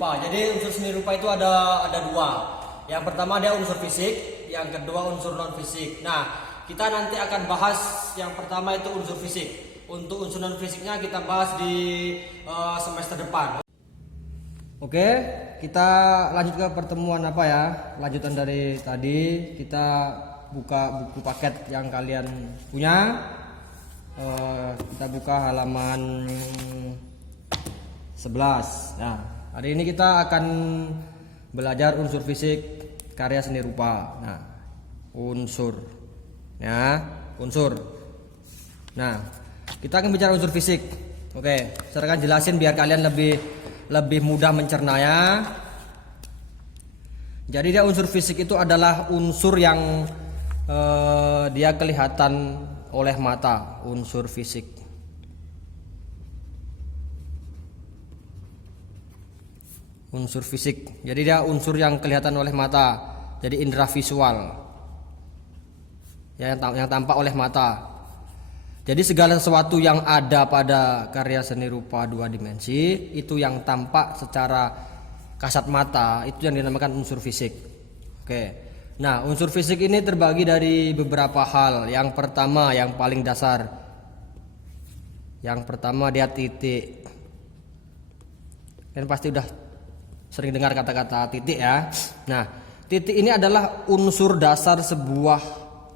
rupa. Jadi unsur seni rupa itu ada dua. Yang pertama dia unsur fisik, yang kedua unsur non fisik. Nah, kita nanti akan bahas yang pertama itu unsur fisik. Untuk unsur non fisiknya kita bahas di semester depan. Oke, kita lanjut ke pertemuan apa ya? Lanjutan dari tadi, kita buka buku paket yang kalian punya. Kita buka halaman 11. Nah, hari ini kita akan belajar unsur fisik karya seni rupa. Nah, unsur. Ya, unsur. Nah, kita akan bicara unsur fisik. Oke, saya akan jelasin biar kalian lebih mudah mencernanya. Jadi dia unsur fisik itu adalah unsur yang dia kelihatan oleh mata, unsur fisik. Unsur fisik. Jadi dia unsur yang kelihatan oleh mata. Jadi indera visual. Ya, yang tampak oleh mata. Jadi segala sesuatu yang ada pada karya seni rupa dua dimensi itu yang tampak secara kasat mata itu yang dinamakan unsur fisik. Oke. Nah, unsur fisik ini terbagi dari beberapa hal. Yang pertama, yang paling dasar. Yang pertama dia titik. Kalian pasti udah sering dengar kata-kata titik ya. Nah, titik ini adalah unsur dasar sebuah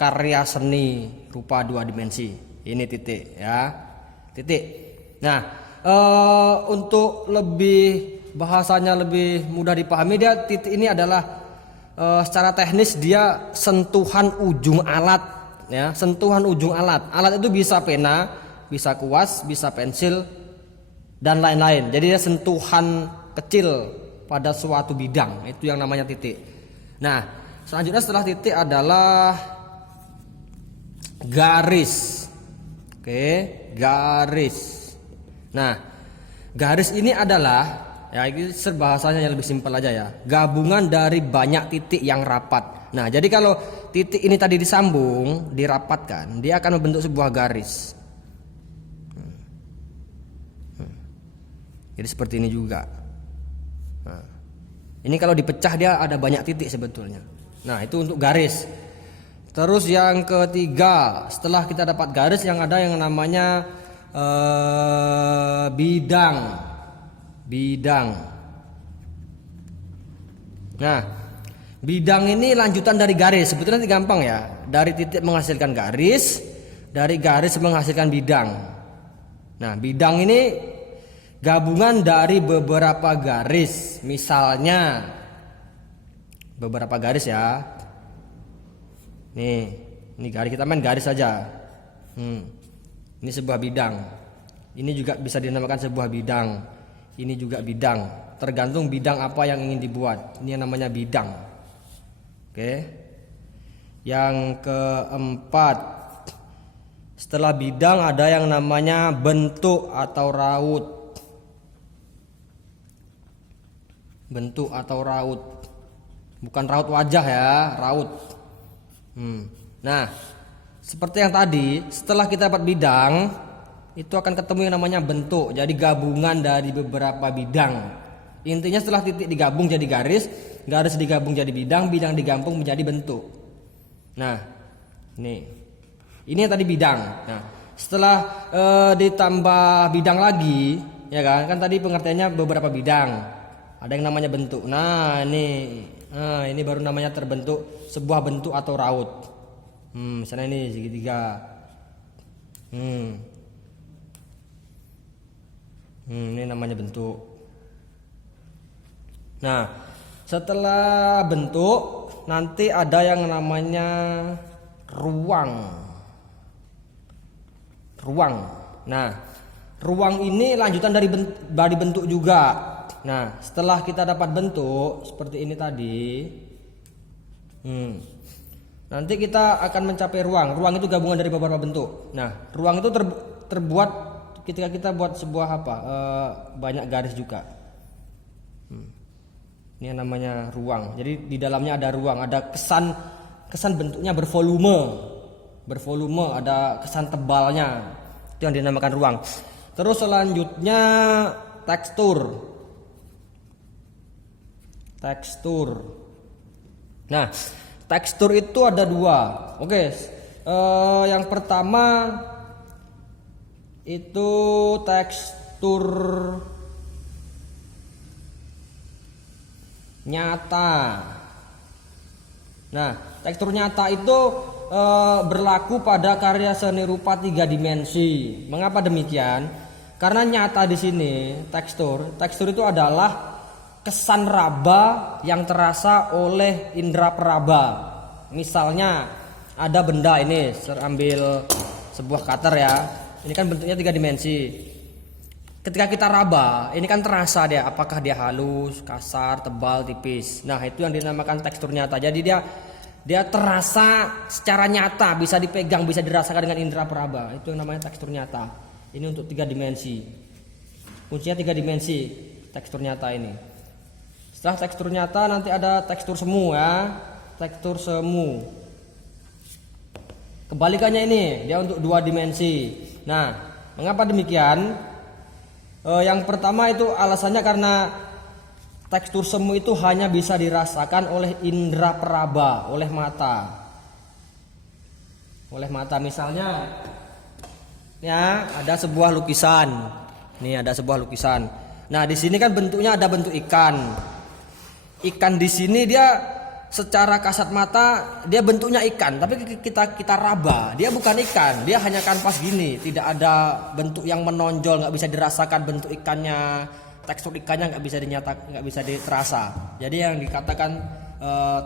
karya seni rupa dua dimensi. Ini titik ya, titik. Nah, untuk lebih bahasanya lebih mudah dipahami, dia titik ini adalah secara teknis dia sentuhan ujung alat ya, sentuhan ujung alat. Alat itu bisa pena, bisa kuas, bisa pensil dan lain-lain. Jadi dia sentuhan kecil pada suatu bidang, itu yang namanya titik. Nah, selanjutnya setelah titik adalah garis. Oke, garis. Nah, garis ini adalah ya, ini bahasanya yang lebih simpel aja ya, gabungan dari banyak titik yang rapat. Nah, jadi kalau titik ini tadi disambung, dirapatkan, dia akan membentuk sebuah garis. Jadi seperti ini juga. Nah, ini kalau dipecah dia ada banyak titik sebetulnya. Nah, itu untuk garis. Terus yang ketiga, setelah kita dapat garis, yang ada yang namanya bidang. Bidang. Nah, bidang ini lanjutan dari garis. Sebetulnya ini gampang ya. Dari titik menghasilkan garis, dari garis menghasilkan bidang. Nah, bidang ini gabungan dari beberapa garis. Misalnya beberapa garis ya. Ini garis, kita main garis saja. Ini sebuah bidang. Ini juga bisa dinamakan sebuah bidang. Ini juga bidang. Tergantung bidang apa yang ingin dibuat. Ini yang namanya bidang. Oke. Yang keempat, setelah bidang ada yang namanya bentuk atau raut. Bentuk atau raut. Bukan raut wajah ya, raut. Nah, seperti yang tadi, setelah kita dapat bidang, itu akan ketemu yang namanya bentuk. Jadi gabungan dari beberapa bidang. Intinya setelah titik digabung jadi garis, garis digabung jadi bidang, bidang digabung menjadi bentuk. Nah, ini yang tadi bidang. Nah, setelah ditambah bidang lagi, ya kan tadi pengertiannya beberapa bidang. Ada yang namanya bentuk. Nah, ini baru namanya terbentuk sebuah bentuk atau raut. Misalnya ini segitiga. Ini namanya bentuk. Nah, setelah bentuk nanti ada yang namanya ruang. Ruang. Nah, ruang ini lanjutan dari bentuk juga. Nah, setelah kita dapat bentuk seperti ini tadi, nanti kita akan mencapai ruang. Ruang itu gabungan dari beberapa bentuk. Nah, ruang itu terbuat ketika kita buat sebuah banyak garis juga. Ini yang namanya ruang. Jadi di dalamnya ada ruang, ada kesan bentuknya bervolume, ada kesan tebalnya. Itu yang dinamakan ruang. Terus selanjutnya tekstur. tekstur. Nah, tekstur itu ada dua. Oke, yang pertama itu tekstur nyata. Nah, tekstur nyata itu berlaku pada karya seni rupa 3 dimensi. Mengapa demikian? Karena nyata di sini tekstur itu adalah kesan raba yang terasa oleh indera peraba. Misalnya ada benda ini, ambil sebuah cutter ya. Ini kan bentuknya 3 dimensi. Ketika kita raba, ini kan terasa dia, apakah dia halus, kasar, tebal, tipis. Nah, itu yang dinamakan tekstur nyata. Jadi dia terasa secara nyata, bisa dipegang, bisa dirasakan dengan indera peraba. Itu yang namanya tekstur nyata. Ini untuk 3 dimensi. Kuncinya 3 dimensi tekstur nyata ini. Setelah tekstur nyata nanti ada tekstur semu ya. Tekstur semu. Kebalikannya ini, dia untuk 2 dimensi. Nah, mengapa demikian? Yang pertama itu alasannya karena tekstur semu itu hanya bisa dirasakan oleh indera peraba, oleh mata. Oleh mata, misalnya ya, ada sebuah lukisan. Nih ada sebuah lukisan. Nah, di sini kan bentuknya ada bentuk ikan. Ikan di sini dia secara kasat mata dia bentuknya ikan, tapi kita raba, dia bukan ikan, dia hanya kanvas gini, tidak ada bentuk yang menonjol, nggak bisa dirasakan bentuk ikannya, tekstur ikannya nggak bisa terasa. Jadi yang dikatakan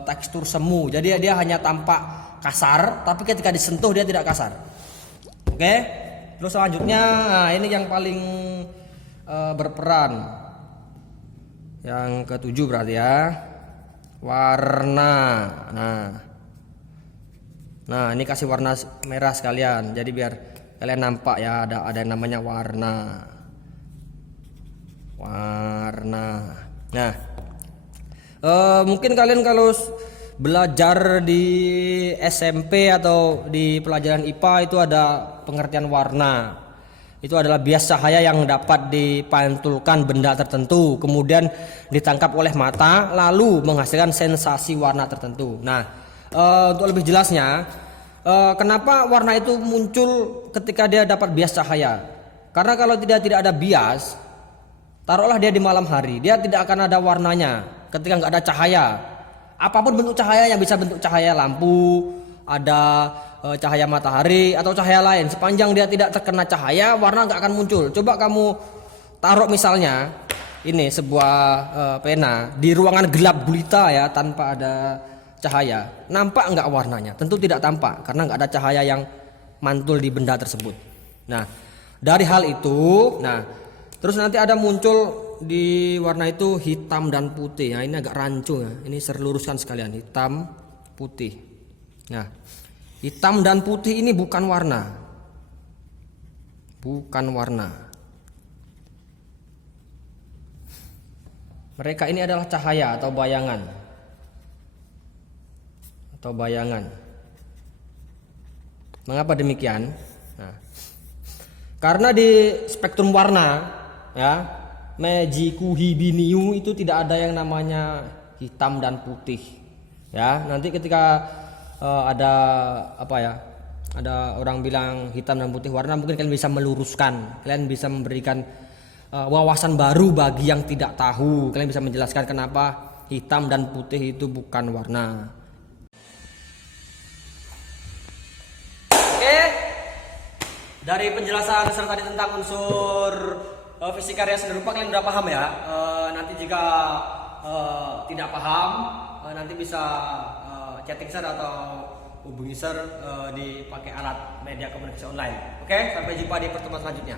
tekstur semu. Jadi dia hanya tampak kasar, tapi ketika disentuh dia tidak kasar. Oke. Terus selanjutnya, nah ini yang paling berperan. Yang ketujuh berarti ya. Warna. Nah ini kasih warna merah sekalian. Jadi biar kalian nampak ya, ada yang namanya warna. Nah, mungkin kalian kalau belajar di SMP atau di pelajaran IPA itu ada pengertian warna. Itu adalah bias cahaya yang dapat dipantulkan benda tertentu, kemudian ditangkap oleh mata, lalu menghasilkan sensasi warna tertentu. Nah, untuk lebih jelasnya, kenapa warna itu muncul ketika dia dapat bias cahaya? Karena kalau tidak ada bias, taruhlah dia di malam hari, dia tidak akan ada warnanya ketika nggak ada cahaya. Apapun bentuk cahaya, yang bisa bentuk cahaya lampu, ada cahaya matahari atau cahaya lain, sepanjang dia tidak terkena cahaya, warna nggak akan muncul. Coba kamu taruh misalnya ini sebuah pena di ruangan gelap gulita ya, tanpa ada cahaya, nampak nggak warnanya? Tentu tidak tampak, karena nggak ada cahaya yang mantul di benda tersebut. Nah, dari hal itu, terus nanti ada muncul di warna itu hitam dan putih. Nah, ini agak rancu ya. Ini saya luruskan sekalian, hitam, putih. Nah, hitam dan putih ini bukan warna. Bukan warna. Mereka ini adalah cahaya atau bayangan. Mengapa demikian? Nah, karena di spektrum warna ya, Magikuhibiniu itu tidak ada yang namanya hitam dan putih. Ya, nanti ketika ada orang bilang hitam dan putih warna, mungkin kalian bisa meluruskan, kalian bisa memberikan wawasan baru bagi yang tidak tahu. Kalian bisa menjelaskan kenapa hitam dan putih itu bukan warna. Oke, dari penjelasan serta tadi tentang unsur fisika karya seni rupa kalian udah paham ya. Nanti jika tidak paham, nanti bisa chatting saya atau hubungi saya dipakai alat media komunikasi online. Oke, sampai jumpa di pertemuan selanjutnya.